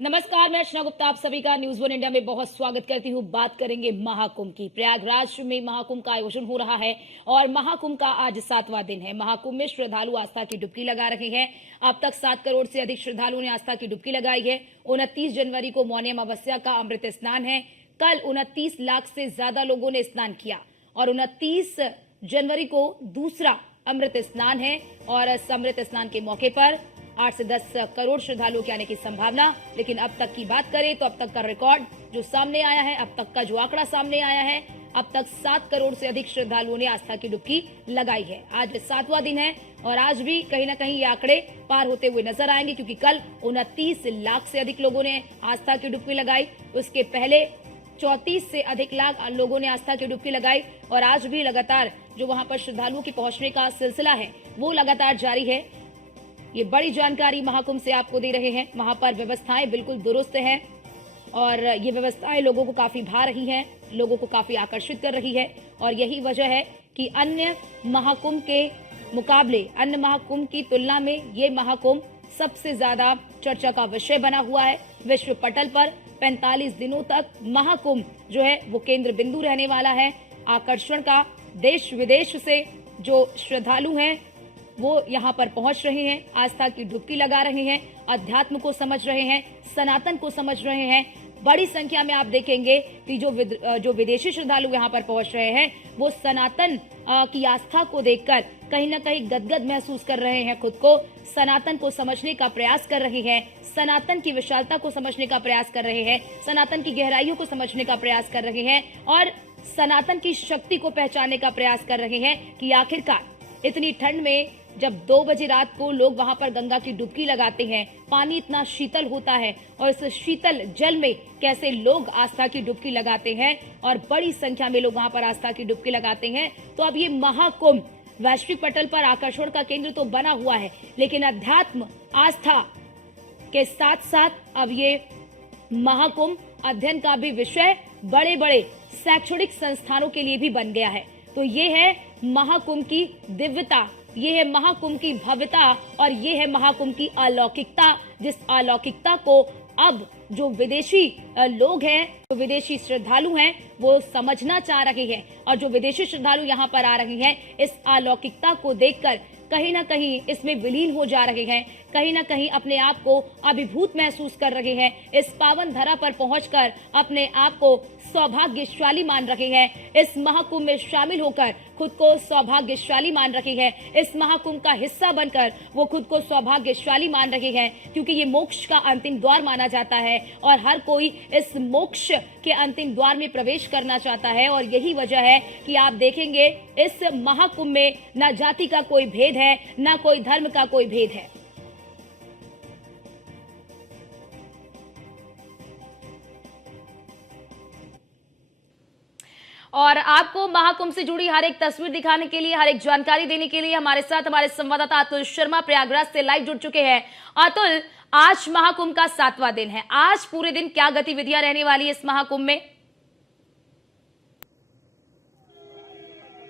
नमस्कार, मैं अर्चना गुप्ता आप सभी का न्यूज वन इंडिया में बहुत स्वागत करती हूँ। बात करेंगे महाकुंभ की। प्रयागराज में महाकुंभ का आयोजन हो रहा है और महाकुंभ का आज 7वां दिन है। महाकुंभ में श्रद्धालु आस्था की डुबकी लगा रहे हैं। अब तक 7 करोड़ से अधिक श्रद्धालुओं ने आस्था की डुबकी लगाई है। 29 जनवरी को मौनी अमावस्या का अमृत स्नान है। कल 29 लाख से ज्यादा लोगों ने स्नान किया और 29 जनवरी को दूसरा अमृत स्नान है और इस अमृत स्नान के मौके पर 8 से 10 करोड़ श्रद्धालुओं के आने की संभावना। लेकिन अब तक की बात करें तो अब तक का रिकॉर्ड जो सामने आया है, अब तक का जो आंकड़ा सामने आया है, अब तक 7 करोड़ से अधिक श्रद्धालुओं ने आस्था की डुबकी लगाई है। आज 7वां दिन है और आज भी कहीं ना कहीं ये आंकड़े पार होते हुए नजर आएंगे, क्योंकि कल 29 लाख से अधिक लोगों ने आस्था की डुबकी लगाई। उसके पहले 34 से अधिक लाख लोगों ने आस्था की डुबकी लगाई और आज भी लगातार जो वहां पर श्रद्धालुओं के पहुंचने का सिलसिला है वो लगातार जारी है। ये बड़ी जानकारी महाकुंभ से आपको दे रहे हैं। वहां पर व्यवस्थाएं बिल्कुल दुरुस्त हैं और ये व्यवस्थाएं लोगों को काफी भा रही हैं, लोगों को काफी आकर्षित कर रही है और यही वजह है कि अन्य महाकुंभ के मुकाबले, अन्य महाकुंभ की तुलना में ये महाकुंभ सबसे ज्यादा चर्चा का विषय बना हुआ है। विश्व पटल पर 45 दिनों तक महाकुंभ जो है वो केंद्र बिंदु रहने वाला है। आकर्षण का देश विदेश से जो श्रद्धालु हैं वो यहाँ पर पहुंच रहे हैं, आस्था की डुबकी लगा रहे हैं, अध्यात्म को समझ रहे हैं, सनातन को समझ रहे हैं। बड़ी संख्या में आप देखेंगे कि जो विदेशी श्रद्धालु यहाँ पर पहुंच रहे हैं वो सनातन की आस्था को देखकर कहीं ना कहीं गदगद महसूस कर रहे हैं। खुद को सनातन को समझने का प्रयास कर रहे हैं, सनातन की विशालता को समझने का प्रयास कर रहे हैं, सनातन की गहराइयों को समझने का प्रयास कर रहे हैं और सनातन की शक्ति को पहचानने का प्रयास कर रहे हैं कि आखिरकार इतनी ठंड में जब 2 बजे रात को लोग वहां पर गंगा की डुबकी लगाते हैं, पानी इतना शीतल होता है और इस शीतल जल में कैसे लोग आस्था की डुबकी लगाते हैं और बड़ी संख्या में लोग वहां पर आस्था की डुबकी लगाते हैं। तो अब ये महाकुंभ वैश्विक पटल पर आकर्षण का केंद्र तो बना हुआ है, लेकिन अध्यात्म आस्था के साथ साथ अब ये महाकुंभ अध्ययन का भी विषय बड़े बड़े शैक्षणिक संस्थानों के लिए भी बन गया है। तो ये है महाकुंभ की दिव्यता, ये है महाकुंभ की भव्यता और ये है महाकुंभ की अलौकिकता, जिस अलौकिकता को अब जो विदेशी लोग हैं, जो विदेशी श्रद्धालु हैं वो समझना चाह रहे हैं और जो विदेशी श्रद्धालु यहाँ पर आ रहे हैं इस अलौकिकता को देखकर कहीं ना कहीं इसमें विलीन हो जा रहे हैं, कहीं ना कहीं अपने आप को अभिभूत महसूस कर रहे हैं। इस पावन धरा पर पहुंचकर अपने आप को सौभाग्यशाली मान रहे हैं। इस महाकुंभ में शामिल होकर खुद को सौभाग्यशाली मान रहे हैं। इस महाकुंभ का हिस्सा बनकर वो खुद को सौभाग्यशाली मान रहे हैं, क्योंकि ये मोक्ष का अंतिम द्वार माना जाता है और हर कोई इस मोक्ष के अंतिम द्वार में प्रवेश करना चाहता है। और यही वजह है कि आप देखेंगे इस महाकुंभ में न जाति का कोई भेद है, न कोई धर्म का कोई भेद है। और आपको महाकुंभ से जुड़ी हर एक तस्वीर दिखाने के लिए, हर एक जानकारी देने के लिए हमारे साथ हमारे संवाददाता अतुल शर्मा प्रयागराज से लाइव जुड़ चुके हैं। अतुल, आज महाकुंभ का 7वां दिन है, आज पूरे दिन क्या गतिविधियां रहने वाली है इस महाकुंभ में?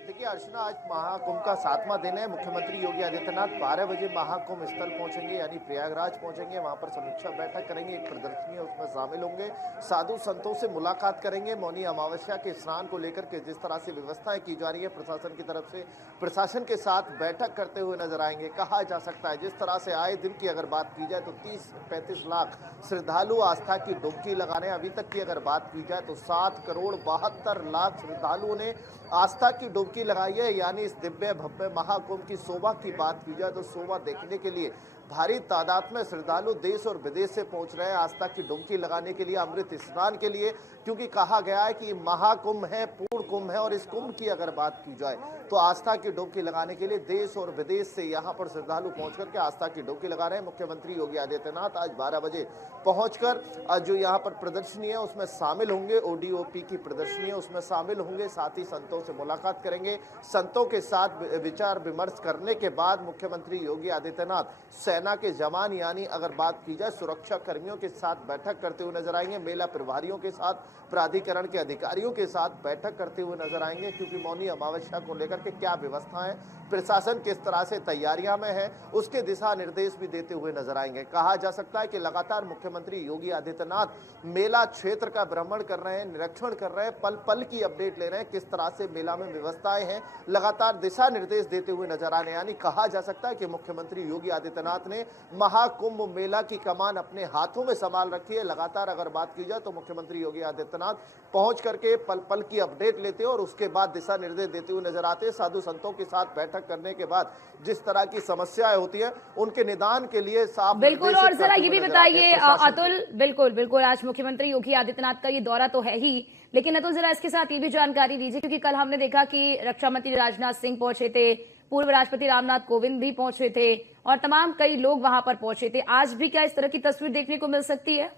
देखिए अर्चना, आज महाकुंभ का 7वां दिन है। मुख्यमंत्री योगी आदित्यनाथ 12 बजे महाकुंभ स्थल पहुंचेंगे, यानी प्रयागराज पहुंचेंगे। वहां पर समीक्षा बैठक करेंगे, एक प्रदर्शनी है उसमें शामिल होंगे, साधु संतों से मुलाकात करेंगे। मौनी अमावस्या के स्नान को लेकर के जिस तरह से व्यवस्थाएं की जा रही है प्रशासन की तरफ से, प्रशासन के साथ बैठक करते हुए नजर आएंगे। कहा जा सकता है जिस तरह से आए दिन की अगर बात की जाए तो 30-35 लाख श्रद्धालु आस्था की डुबकी लगाने, अभी तक की अगर बात की जाए तो 7 करोड़ 72 लाख श्रद्धालुओं ने आस्था की डुबकी लगाई है। यानी इस दिव्य भव्य महाकुंभ की शोभा की बात की जाए तो शोभा देखने के लिए भारी तादाद में श्रद्धालु देश और विदेश से पहुंच रहे हैं आस्था की डुबकी लगाने के लिए, अमृत स्नान के लिए, क्योंकि कहा गया है कि महाकुंभ है, पूर्ण कुंभ है और इस कुंभ की अगर बात की जाए तो आस्था की डुबकी लगाने के लिए देश और विदेश से यहाँ पर श्रद्धालु पहुंच करके आस्था की डुबकी लगा रहे हैं। मुख्यमंत्री योगी आदित्यनाथ आज 12 बजे पहुंचकर जो यहाँ पर प्रदर्शनी है उसमें शामिल होंगे, ODOP की प्रदर्शनी है उसमें शामिल होंगे, साथ ही संतों से मुलाकात करेंगे। संतों के साथ विचार विमर्श करने के बाद मुख्यमंत्री योगी आदित्यनाथ सेना के जवान यानी अगर बात की जाए सुरक्षा कर्मियों के साथ बैठक करते हुए नजर आएंगे। मेला प्रभारियों के साथ, प्राधिकरण के अधिकारियों के साथ बैठक करते हुए नजर आएंगे, क्योंकि मौनी अमावस्या को लेकर के क्या व्यवस्था है, प्रशासन किस तरह से तैयारियां में है, उसके दिशा निर्देश भी देते हुए नजर आएंगे। कहा जा सकता है कि लगातार मुख्यमंत्री योगी आदित्यनाथ मेला क्षेत्र का भ्रमण कर रहे हैं, निरीक्षण कर रहे हैं, पल पल की अपडेट ले रहे हैं, किस तरह से मेला में व्यवस्थाएं हैं, लगातार दिशा निर्देश देते हुए नजर आ रहे हैं। यानी कहा जा सकता है कि मुख्यमंत्री योगी आदित्यनाथ ने महाकुंभ मेला की कमान अपने हाथों में संभाल रखी है। लगातार अगर बात की जाए तो मुख्यमंत्री योगी आदित्यनाथ पहुंच करके पल पल की अपडेट लेते हैं और उसके बाद दिशा निर्देश देते हुए नजर आते हैं। साधु संतों के साथ बैठक करने के बाद जिस तरह की समस्याएं होती है उनके निदान के लिए साफ बिल्कुल। और जरा ये भी बताइए अतुल, बिल्कुल बिल्कुल, आज मुख्यमंत्री योगी आदित्यनाथ का ये दौरा तो है ही, लेकिन अतुल जरा इसके साथ ये भी जानकारी दीजिए, क्योंकि कल हमने देखा कि रक्षा मंत्री राजनाथ सिंह पहुंचे थे, पूर्व राष्ट्रपति रामनाथ कोविंद भी पहुंचे थे और तमाम कई लोग वहां पर पहुंचे थे। आज भी क्या इस तरह की तस्वीर देखने को मिल सकती है?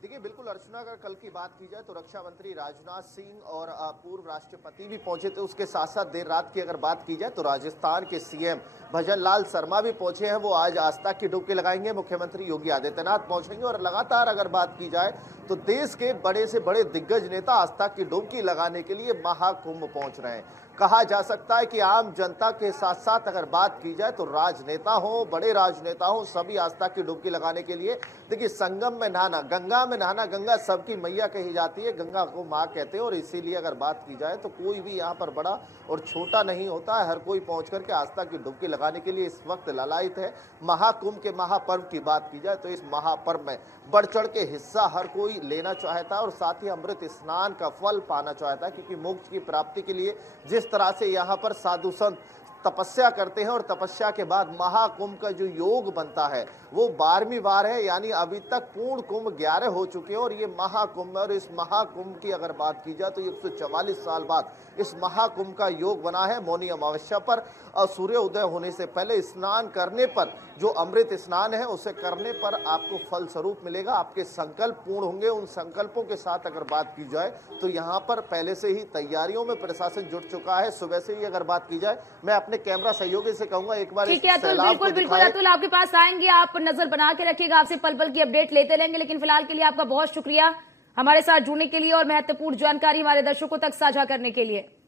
देखिए बिल्कुल अर्चना, अगर कल की बात की जाए तो रक्षा मंत्री राजनाथ सिंह और पूर्व राष्ट्रपति भी पहुंचे थे। उसके साथ साथ देर रात की अगर बात की जाए तो राजस्थान के सीएम भजन लाल शर्मा भी पहुंचे हैं। वो आज आस्था की डुबकी लगाएंगे। मुख्यमंत्री योगी आदित्यनाथ पहुंचेंगे और लगातार अगर बात की जाए तो देश के बड़े से बड़े दिग्गज नेता आस्था की डुबकी लगाने के लिए महाकुंभ पहुंच रहे हैं। कहा जा सकता है कि आम जनता के साथ साथ अगर बात की जाए तो राजनेता हो, बड़े राजनेता हो, सभी आस्था की डुबकी लगाने के लिए, देखिए संगम में नहाना, गंगा में नहाना, गंगा सबकी मैया कही जाती है, गंगा को माँ कहते हैं और इसीलिए अगर बात की जाए तो कोई भी यहाँ पर बड़ा और छोटा नहीं होता है। हर कोई पहुंच करके आस्था की डुबकी लगाने के लिए इस वक्त लालायित है। महाकुंभ के महापर्व की बात की जाए तो इस महापर्व में बढ़ चढ़ के हिस्सा हर कोई लेना चाहता है और साथ ही अमृत स्नान का फल पाना चाहता है, क्योंकि मोक्ष की प्राप्ति के लिए जिस तरह से यहाँ पर साधु संत तपस्या करते हैं और तपस्या के बाद महाकुंभ का जो योग बनता है वो 12वीं बार है। यानी अभी तक पूर्ण कुंभ 11 हो चुके हैं और ये महाकुंभ, और इस महाकुंभ की अगर बात की जाए तो 144 साल बाद इस महाकुंभ का योग बना है। मौनी अमावस्या पर और सूर्य उदय होने से पहले स्नान करने पर, जो अमृत स्नान है उसे करने पर आपको फल स्वरूप मिलेगा, आपके संकल्प पूर्ण होंगे। उन संकल्पों के साथ अगर बात की जाए तो यहाँ पर पहले से ही तैयारियों में प्रशासन जुट चुका है। सुबह से ही अगर बात की जाए, मैं अपने कैमरा सहयोगी से कहूंगा एक बार ठीक है अतुल, बिल्कुल बिल्कुल अतुल, आपके पास आएंगे, आप नजर बना के रखिएगा, आपसे पल पल की अपडेट लेते रहेंगे। लेकिन फिलहाल के लिए आपका बहुत शुक्रिया हमारे साथ जुड़ने के लिए और महत्वपूर्ण जानकारी हमारे दर्शकों तक साझा करने के लिए।